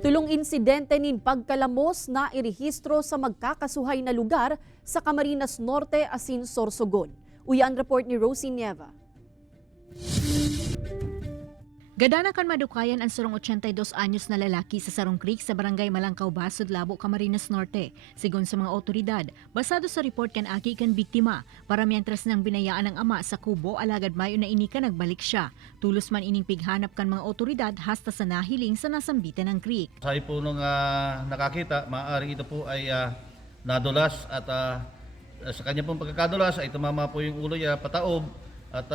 Tulong insidente nin pagkalamos na irehistro sa magkakasuhay na lugar sa Camarines Norte asin Sorsogon. Uyan report ni Rosie Nieva. Gadana kan madukayan ang surong 82 anyos na lalaki sa Sarong Creek sa barangay Malangkaw, Basud, Labo, Camarines Norte. Sigon sa mga otoridad, basado sa report kan aki kan biktima, para mientras nang binayaan ng ama sa kubo alagad mayo na inika nagbalik siya. Tulos man ining pighanap kan mga otoridad hasta sa nahiling sa nasambitan ng creek. Sabi po nung nakakita, maaaring ito po ay nadulas at sa kanya pong pagkakadulas ay tumama po yung ulo niya pataob. At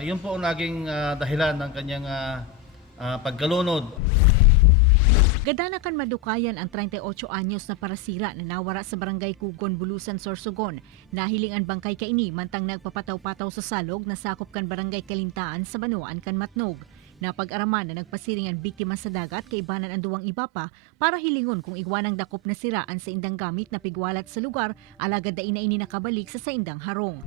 yun po ang naging dahilan ng kanyang pagkalunod. Gadana kan madukayan ang 38 anyos na parasira na nawara sa barangay Kugon, Bulusan, Sorsogon. Nahiling ang bangkay kaini mantang nagpapataw-pataw sa salog na sakop kan barangay Kalintaan sa Banuan kan Matnog. Napag-araman na nagpasiring ang biktima sa dagat kay ibanan ang duwang iba pa para hilingon kung igwanang dakop na siraan sa indang gamit na pigwalat sa lugar alagad dain na ini nakabalik sa indang harong.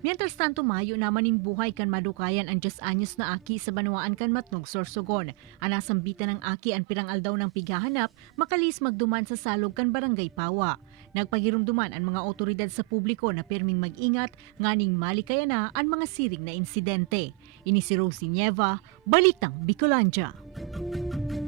Mientras tanto, Mayo naman in buhay kan madukayan ang 10 anyos na aki sa Banuan kan Matnog, Sorsogon. Anasambitan ng aki ang pirang aldaw ng pighahanap, makalis magduman sa salog kan Barangay Pawa. Nagpagirumduman ang mga otoridad sa publiko na pirming mag-ingat, nganing malikaya na ang mga siring na insidente. Ini si Rosie Nieva, Balitang Bicolandia.